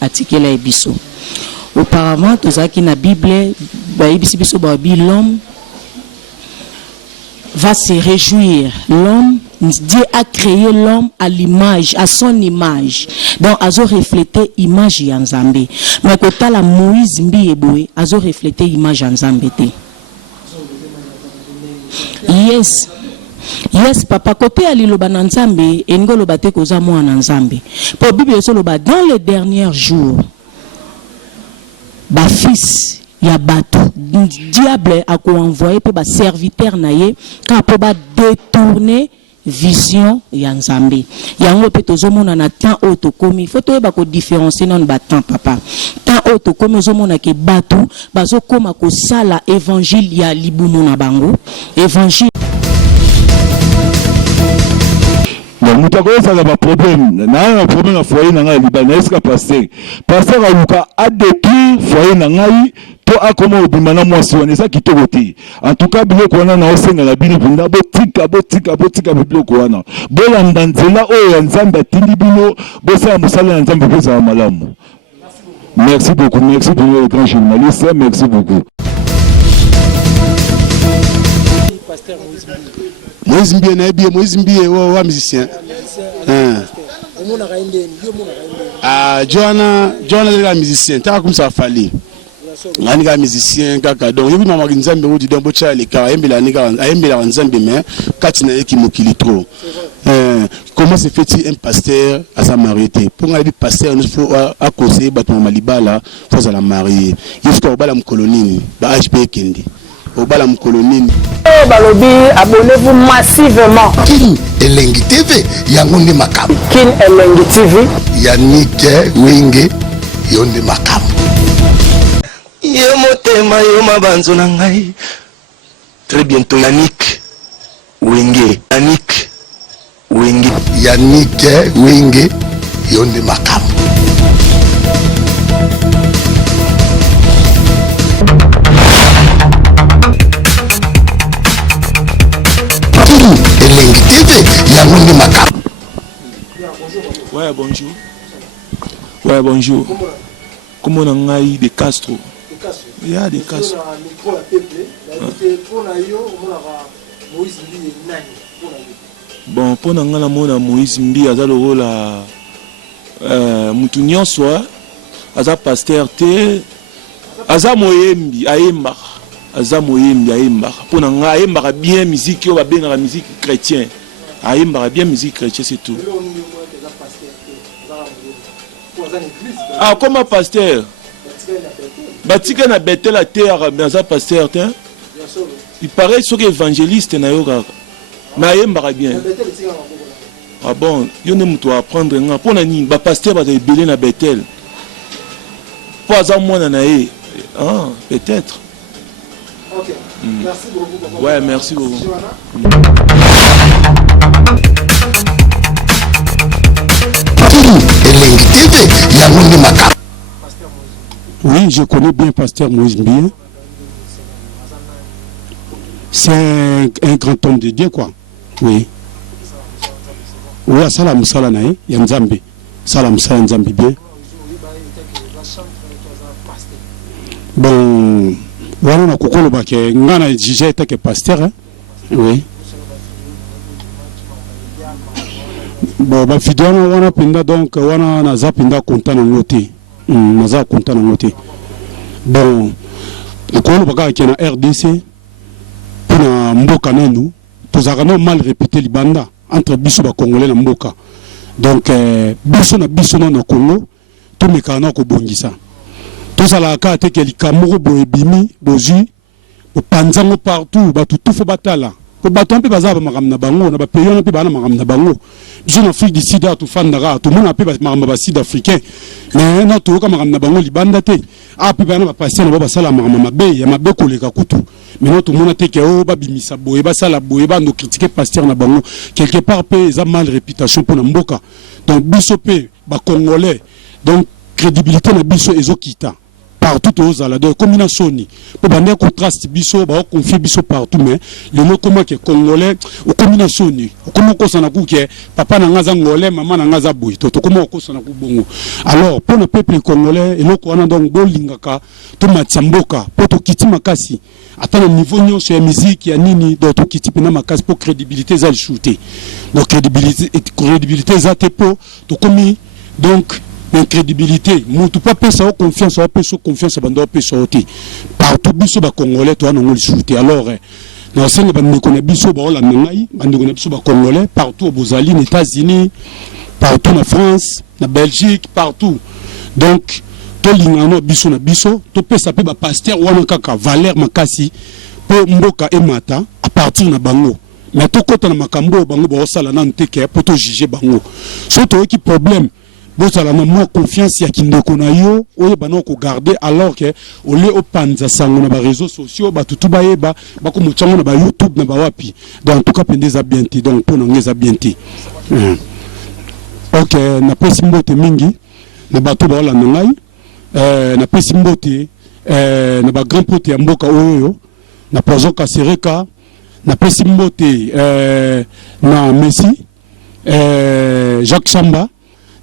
atikela ebiso. Auparavant, tozaki na Bible, l'homme va se réjouir. L'homme, Dieu a créé l'homme à l'image, à son image. Donc, azo reflété image yanzambe. Mais quand la Moïse mbieboé, azo reflété image yanzambe te. Yes. Yes, papa, côté aliloba nanzambe, engo loba te koza mo nanzambe. Pour Bible soloba dans les derniers jours. Ba fils ya bato diable a ko envoyer pour ba serviteur naye quand pour ba détourner vision ya nzambe yango pe tozomona na temps auto komi faut to ba ko différencier non ba temps papa temps auto komi ozomona ke bato bazo koma ko sala évangile ya libumu na bango évangile. Nous avons un problème. Nous avons un problème à foyer dans le Liban. Est-ce que pasteur a détruit foyer dans le to a comment obimana mwasi wana ça qui te voté. En tout cas biloko wana na osenga la bino bunda botika biloko wana. Bola ndanzela oyo nzambe atindi bino bosa musala nzambe boza malamu. Merci beaucoup le grand journaliste, merci beaucoup. Pasteur Moïse Mbie, Moïse Mbie, wa musicien. Johanna est musicien. T'as comme ça fallu. On est musicien, kaka. Donc, il y a un nzambe où tu dois boire les cas. Il y a un nzambe mais katina qui mokili trop. Comment se fait-il un pasteur à sa mariée? Pour un pasteur, il faut accoster bâton malibala, faut la marier. Il faut qu'on balam colonie, bah HB Kendi. Au balam colonie. Balobi, abonnez-vous massivement. Kin Elengi TV, Yangonde Makam. Kin Elengi TV. Yannick Wenge, Yonde Makam. Yomotema yoma banzo na ngai. Très bientôt Yannick Wenge. Yannick Wenge, Yonde Makam. Elengi TV, Yangonde Makam. Ouais, bonjour. Ouais, bonjour. Comment on a eu des Castro? Il y a des Castro. Bon, pour nous, on a Moïse Mbi, il a le rôle à Moutounion soit, à pasteur T, à Moyembi, à Emma. Azamoyembi Aimba. Pour nous, Aimba bien musique, on va bien la musique chrétienne. Aimba bien musique chrétienne, c'est tout. Ah, comment pasteur? Batika na bête la terre, mais ça pasteur, il paraît sur évangéliste na yoga. Mais Aimba bien. Ah bon, il y a un apprendre un pour nani, ba pasteur va te belé na Bethel. Pas à moi na ah, peut-être. Ok, merci beaucoup. Ouais, merci beaucoup. Oui, je connais bien Pasteur Moïse Mbie. C'est un grand homme de Dieu, quoi. Oui. Oui, salam salanae, Yanzambi. Salam Nzambi bien. Bon. Voilà, na kokolo ba ke ngana jije était pasteur, hein? Oui. Bon, ba fidèle wana pinda donc wana na zapinda content ngote. Na za content ngote. Bon, kokolo ba ke na RDC pour na mboka nenu, tozaka no mal répété libanda entre biso ba congolais na mboka. Donc biso na Congo, tout mekana ko bongisa. Tout ça là, quand il y a des camerounais, boébimi, bozu, au panzango partout, tout fait batala. Au bâton peut baser à Maramna Bango, na pays on peut baser à Maramna Bango. Ils ont Afrique du Sida, tout fan d'ara, tout le monde a pu baser Maramna Sida africain. Mais non, tout comme Maramna Bango, libandate. Ah, puis baser passer na baba sala Maramna Bay, ya mabe koleka kutu. Mais non, tout le monde a été que oh babimisa boeba sala boeba no critiquer pasteur na Bango. Quelque part peu ils ont mal réputation pour Mboka. Donc bisopé, ba congolais. Donc crédibilité na biso ezokita. partout aux aladeurs combinaison ni pour bander contraste biso ba confier biso partout mais le mot comment que congolais au combinaison ni comment ko sana ku ke papa na ngaza ngolais maman na ngaza boy to comment ko sana ku bongo alors pour le peuple congolais et loko wana donc bolingaka to matsamboka pour to kiti makasi atteindre niveau nyon sur la musique ya nini donc to kiti pena makasi pour crédibilité za shooter donc crédibilité za tepo to komi donc incrédibilité mutu pas pesa confiance pas pesa confiance bando pesa oti partout biso ba congolais to na ngoli shooter alors na senga bande ko na biso ba la ngai bande ko na biso ba congolais partout aux États-Unis partout en France na Belgique partout donc to lingano biso na biso to pesa pe ba pasteur wana kaka valeur makasi po mboka emata à partir na bango mais to kota na makambo bango ba osala na nteke po to juger bango so to ki problème bon ça la moi confiance ya kindeko na yo oye bana ko garder alors que au lieu au panza sango na ba réseaux sociaux ba tutu ba yeba ba ko mutsango na ba YouTube na ba wapi donc en tout cas pendeza bienti donc pour ngeza bienti OK na pesi mbote mingi na bato ba la ngai na pesi mbote na ba grand pote ya mboka oyo na Pozo Kasereka na pesi mbote na Messi Jacques Chamba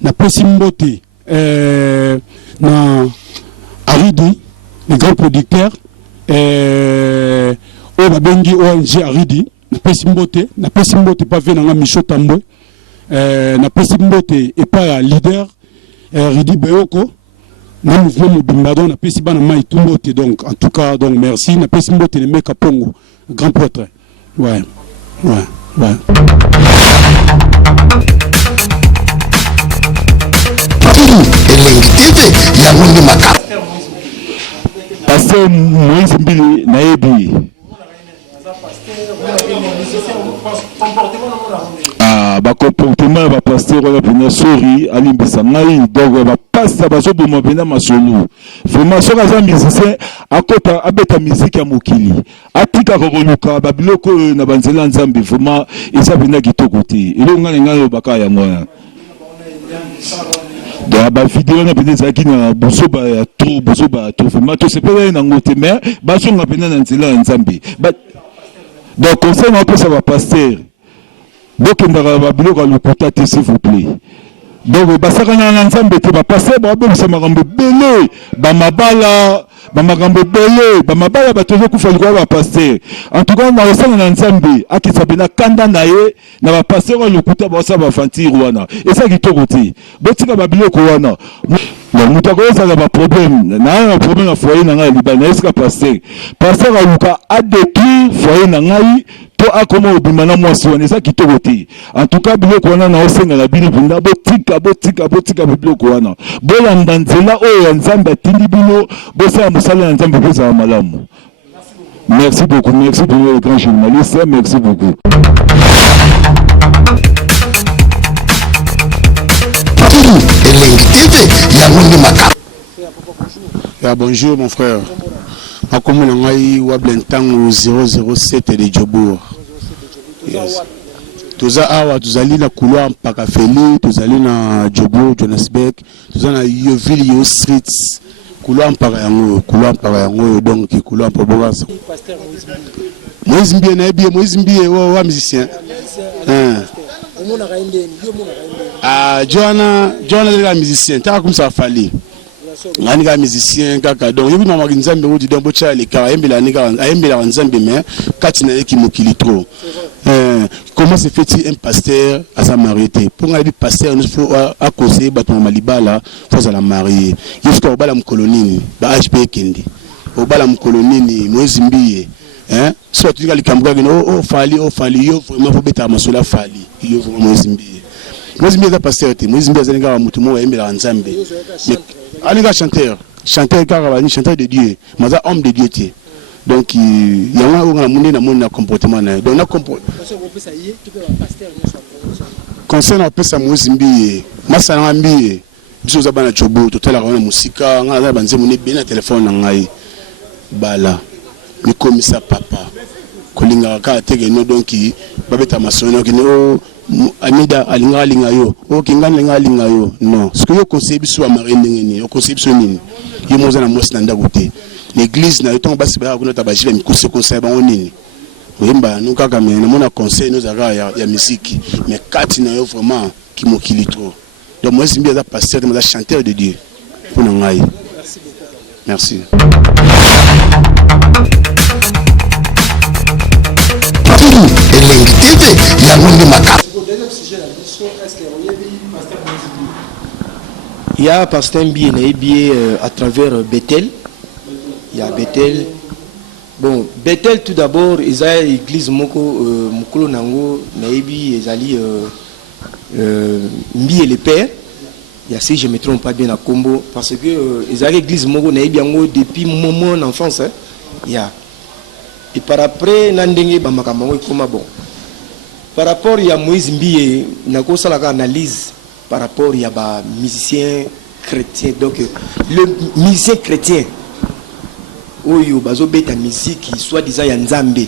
na pesi mbote na Aridi le grand producteur o babengi ONG Aridi na pesi mbote pa vena nga Micho Tambwe na pesi mbote et pas leader Ridi Beoko na mouvement Mobimbadon na pesi bana mai tumbote donc en tout cas donc merci na pesi mbote le mec Pongo grand prêtre ouais Parce que Moïse Mbili naebi ba comportement ba pasteur la pena sori alimbisa ngai donc ba pasteur ba zo boma pena masolo vraiment so ka musicien akota abeta musique ya mokili atika ko luka ba biloko na banzela nzambe vraiment esa pena kitoko te elo ngane ngalo baka ya ngona donc ba vidéo na pena zaki na bosoba ya trop vraiment to sepela na ngote mais ba so nga pena na nzela nzambe donc conseil na pesa ba pasteur donc ndaka biloko lokuta te s'il vous plaît donc basaka na nzambe te ba passer ba bebisa makambo belé ba mabala batozo kufa likwa ba pasteur en tout cas na osanga na nzambe akisa bena kanda na ye na ba pasteur lokuta ba sa ba fantir wana esa kitoko te botika ba biloko wana donc mutako esa ba problème na problème na foyer na ngai libana eska pasteur aluka a détruire foyer na ngai to akoma obima na mwasi wana eza kitoko te en tout cas biloko wana na osenga na bino mpunda botika biloko wana bolanda nzela oyo ya nzambe atindi bino bosala mosala ya nzambe mpezala malamu. Merci beaucoup le grand journaliste, merci beaucoup. Bonjour mon frère. Comme on a eu Wablentango 007 de Djobour. Yes. Toza awa tozali na couloir mpaka Feli, tozali na Djobour, Johannesburg, tozali na Yoville Yo Streets, couloir mpaka yango donc couloir pour Bogas. Moïse Mbie na ebie Moïse Mbie wa musicien. Johanna est musicien, t'as comme ça Fali. Ngani ka musicien kaka donc yebi mama nzambe odi donc bocha le ka ayembela nzambe mais kati na eki mokili trop comment se fait-il un pasteur à sa mariée pour nga bi pasteur il faut à causer bato malibala faut à la marier jusqu'au bala mkolonini ba HP kendi au bala mkolonini Moïse Mbie soit tu ga likambuka no fali yo vraiment faut beta masola fali yo vraiment Moïse Mbie za pasteur te Moïse Mbie zenga mutu mo ayembela nzambe Alinga chanteur car chanteur de Dieu, mais homme de Dieu. Donc il y a un comportement. Donc na comportement. Concernant pesa Moïse Mbie, masana Mbie, biso za bana chobo total la musique, ngala banze moni bien na téléphone ngai. Bala. Mi komisa papa. Kolinga ka tege no donc babeta masono kino Amida alinga yo o kingana linga yo non ce que yo conseil biso amari ndengeni yo conseil biso nini ye moza na mwasi na ndako te l'église na yotongo basi ba kuna tabajile mikuse conseil ba onini oyemba nous kaka mais na mona conseil nous aga ya musique mais kati na yo vraiment qui mokili trop donc moi simbi za pasteur de chanteur de Dieu pour ngai merci. Elengi TV yango nde makambo. Il y a pasteur Mbi à travers Bethel. Il y a Bethel. Bon, Bethel tout d'abord, il y a l'église Mukolo Nango, Naebi, Ezali Mbi et le Père. Il y a si je ne me trompe pas bien à Combo, parce que il y a l'église Moko Naebi Yango depuis mon enfance. Il y a. Et par après, Nandenge Bamakamango comment bon. Par rapport à Moïse Mbi, Nako Salaka analyse par rapport à ba musicien chrétien. Donc le musicien chrétien oyo bazo beta musique soit disant ya nzambe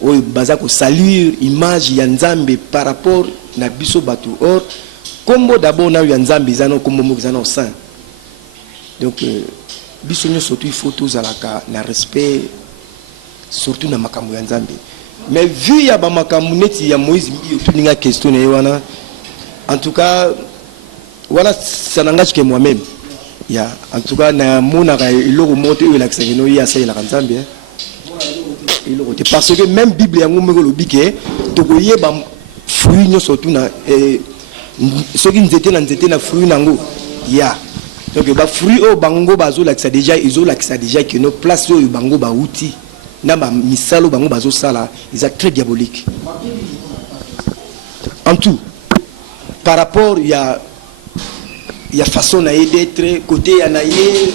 oyo baza ko saluer image ya nzambe par rapport na biso batu or kombo d'abord na ya nzambe zano kombo mo zano saint. Donc biso nyo surtout il faut tous alaka na respect surtout na makambo ya nzambe. Mais vu ya ba makambo neti ya Moïse Mbi to ninga question na wana en tout cas voilà ça n'engage que moi-même. Ya en tout cas na mona ka iloko moto e la kiseno ya sa la nzambe iloko te parce que même bible yango meko lobike to koyeba fruit nyo surtout na soki nzete na fruit nango ya donc ba fruit o bango bazo la kisa déjà izo la kisa déjà que no place o bango ba outil na ba misalo bango bazo sala ils sont très diabolique en tout par rapport il y a façon d'être côté anaye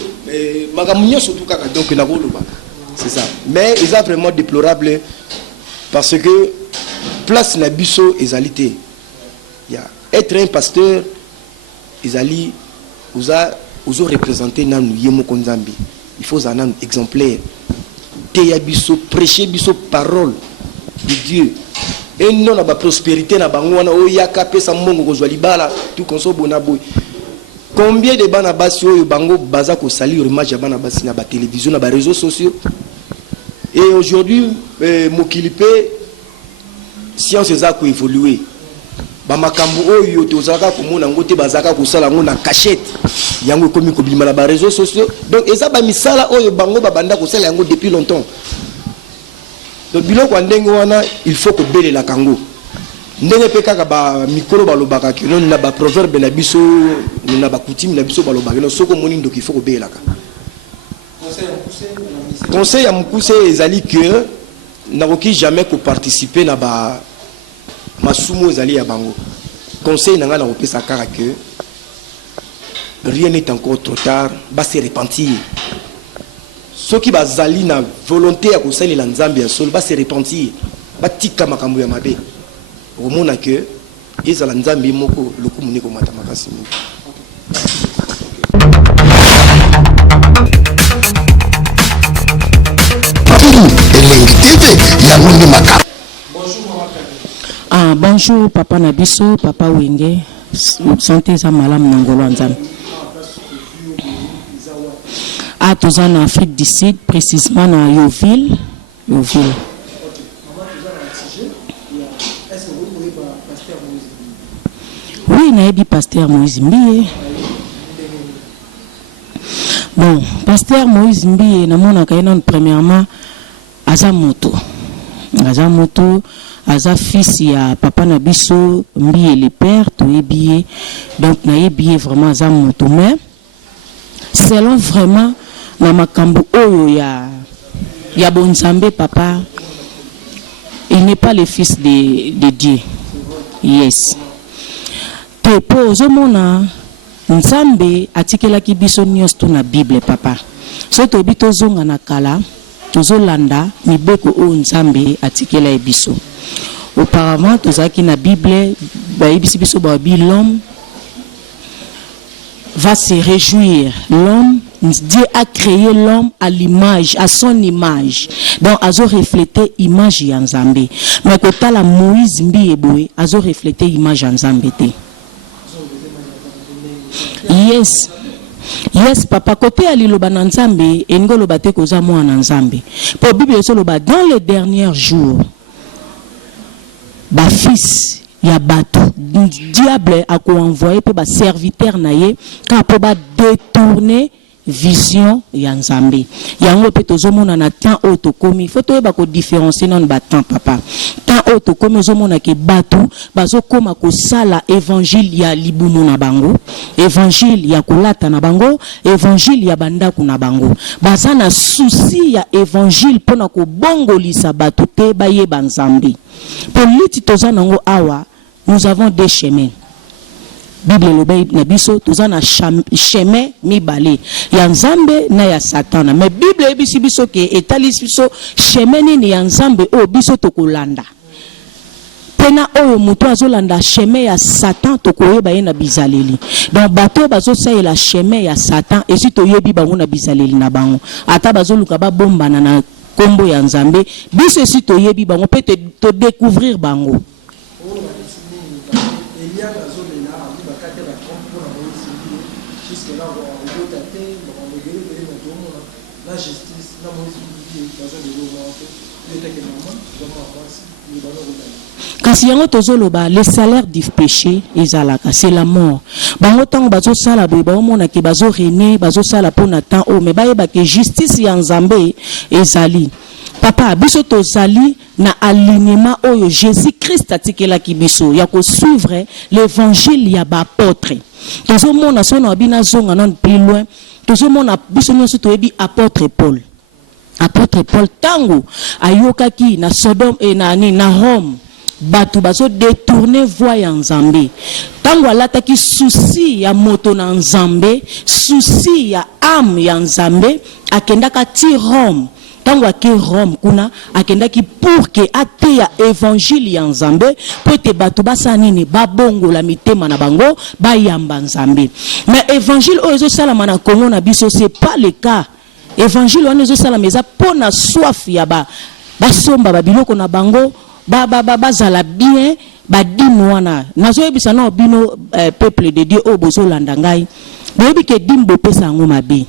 magamunyo surtout kaka donc na boloba c'est ça mais ils sont vraiment déplorables parce que place na biso ezalité il y a être un pasteur ezali uza représenter nanu yemo konzambi il faut un exemplaire te ya biso prêcher biso parole de Dieu et non na ba prospérité na bango wana o yaka pesa mbongo ko zwali bala tout konso bona boy. Combien de banabasi oyo bango baza ko salir image ya banabasi na ba télévision na ba réseaux sociaux et aujourd'hui mokilipe science za ko évoluer ba makambo oyo tozaka ko mona ngote bazaka ko sala ngona cachette yango komi ko bima na ba réseaux sociaux donc eza ba misala oyo bango ba banda ko sala yango depuis longtemps donc biloko ndenge wana il faut ko belela kango ndenge pe kaka ba mikolo balobaka ke non na ba proverbe na biso na ba coutume na biso balobaka no soko moni ndo qu'il faut ko belaka conseil ya mukuse ezali que na koki jamais ko participer na ba masumo ezali ya bango conseil na nga na kopesa kaka que rien n'est encore trop tard ba se repentir soki bazali na volonté ya kosalela nzambe ya solo ba se repentir ba tika makambo ya mabe omona que ezala nzambe moko lokumu niko mata makasi mingi. Elengi TV yango nde makambo. Bonjour papa Nabiso, papa Wenge, santé za malam na ngolo nzambe. Toza en Afrique du Sud, précisément na Yoville. Oui, naebi pasteur Moïse Mbi. Bon, pasteur Moïse Mbi, namona kainon premièrement aza moto, aza fils ya papa Nabiso Mbi et le père, toyebi donc naebi vraiment aza moto, mais selon vraiment na makambo oyo ya bonzambe papa, il n'est pas le fils de Dieu. Yes. Te pozo mona nzambe atikelaki biso nyonso na Bible papa. So tobi tozonga na kala, tozolanda mibeko oyo nzambe atikela biso. Auparavant tozaki na Bible bayebisi biso babi l'homme va se réjouir. L'homme, Dieu a créé l'homme à l'image, à son image. Donc, azo reflété image ya Nzambe. Mais quand la Moïse Mbi eboe, azo reflété image ya Nzambe te. Yes. Yes, papa, côté à liloba na nzambe, engolo bate koza mwa na nzambe. Pour Bible soloba dans les derniers jours, ba fils ya bato diable a ko envoyer pour ba serviteur naye ka po ba détourner vision ya nzambe. Yango pe tozomona na temps otokomi, faut toyeba ko différencier non ba temps papa. Temps otokomi ozomona ke bato bazokoma ko sala évangile ya libumu na bango, évangile ya kolata na bango, évangile ya bandaku na bango. Baza na souci ya évangile pona ko bongolisa bato te bayeba nzambe. Pour liti tozana ngo awa, nous avons deux chemins. Bible lobei na biso tozana chemin mibale ya nzambe na ya satana. Mais Bible ebisi biso ke etalis biso chemin ni ya nzambe o biso tokolanda. Pena oyo muto azolanda chemin ya Satan tokoyeba ye na bizaleli. Donc bato bazo saye la chemin ya Satan et si toyebi bango na bizaleli na bango. Ata bazoluka ba bombana na kombo ya nzambe biso si toyebi bango peut te découvrir bango. Kasi yango tozoloba le salaire du péché ezalaka c'est la mort. Bango tango bazo sala boye ba omona ke bazo rene bazo sala pona temps o me bayeba ke justice ya nzambe ezali. Papa biso tozali na alignement oyo Jésus Christ atikela ki biso ya ko suivre l'évangile ya ba apôtre. Tozomona sona bina zonga non plus loin. Tozomona biso nyonso toyebi apôtre Paul. Apôtre Paul tango ayokaki na Sodome et na Rome. Batu bazo détourner voie ya nzambe. Tango alataki souci ya moto na nzambe, souci ya âme ya nzambe, akendaka ti Rome. Tango ake Rome kuna, akendaki pour que ate ya évangile ya nzambe, po te batu basa nini babongo la mitema na bango, bayamba nzambe. Mais évangile oyo salama na Congo na biso, c'est pas le cas. Évangile oyo salama eza pona soif ya basomba babiloko na bango, bazala bien badimo wana nazoyebisa na bino peuple de Dieu o bozolanda ngai boyebi ke dimbo pesa yango mabe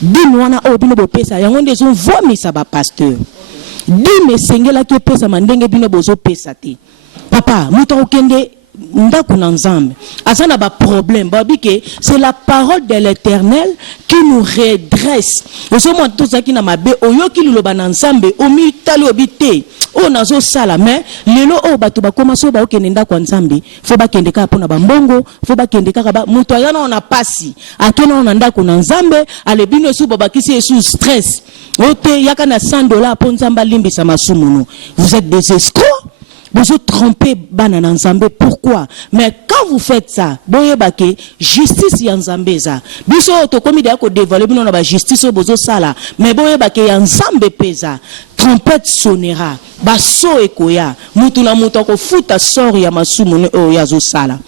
dimo wana o bino bopesa yango ndezo vomisa ba pasteur dime sengela ke pesa mandenge bino bozo pesa te papa muto okende ndako na nzambe asana ba problème babi ke c'est la parole de l'Éternel qui nous redresse osomo tozaki na mabe oyoki liloba na nzambe omi tali obite o nazo sala mais lelo o bato bakoma so ba okende ndako nzambe fo bakende ka pona ba mbongo fo bakende ka ba muto ayana na pasi atona na ndako na nzambe alebino su babakisi yesu stress ote yaka na $100 po nzamba limbisa masumuno. Vous êtes des escrocs. Vous trompez banana nzambe. Pourquoi? Mais quand vous faites ça, boyebake justice ya nzambe za. Biso to komi de ko dévoiler bino na ba justice bozo sala. Mais boyebake ya nzambe pesa. Trompette sonnera. Baso ekoya. Mutu na mutu ko futa sori ya masumu o ya zo sala.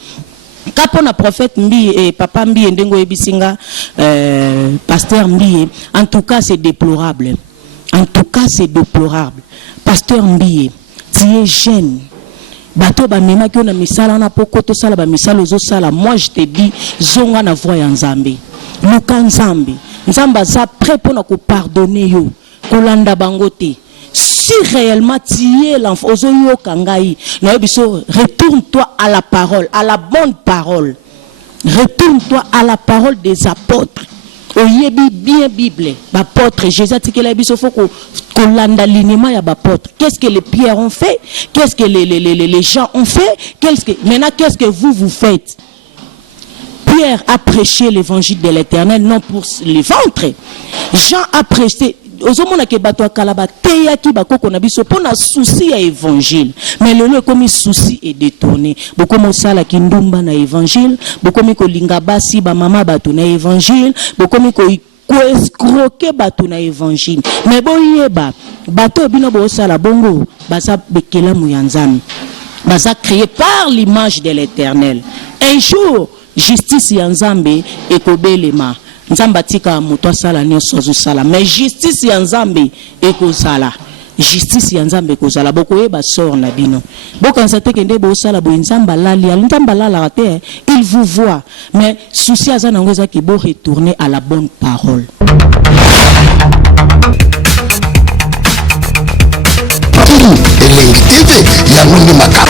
Kapona prophète Mbi et papa Mbi ndengo ebisinga pasteur Mbi. En tout cas c'est déplorable. En tout cas c'est déplorable. Pasteur Mbi, tu es jeune. Bato ba mema ki na misala na pokoto sala ba misala zo sala. Moi je te dis zonga na voix ya nzambe. Luka nzambe. Nzamba za prêt pour na ko pardonner yo. Kolanda bangote. Si réellement tu es l'enfant ozoyo kangai, na biso retourne-toi à la parole, à la bonne parole. Retourne-toi à la parole des apôtres. Oyebi bien Bible, apôtre Jésus tikela biso foko kolanda l'inema ya apôtre. Qu'est-ce que les pierres ont fait? Qu'est-ce que les gens ont fait? Maintenant qu'est-ce que vous faites? Pierre a prêché l'évangile de l'Éternel non pour les ventres. Jean a prêché ozomona ke bato akalaba teya ki bakoko na biso pona souci ya évangile. Mais le comme souci est détourné. Bokomo sala ki ndumba na évangile, bokomi ko linga basi ba mama bato na évangile, bokomi ko escroquer bato na évangile. Mais boyeba bato bino bo sala bongo basa bekela muyanzami. Basa créé par l'image de l'Éternel. Un jour justice ya nzambe ekobelema. Nzamba tika muto sala nyoso zo sala mais justice ya nzambe eko sala justice ya nzambe kozala bokoyeba sort na bino bokanisa te kende bosala boye nzambe alali nzambe alalaka te il vous voit mais souci aza nango ezaki bo retourner à la bonne parole. Elengi TV yango nde makako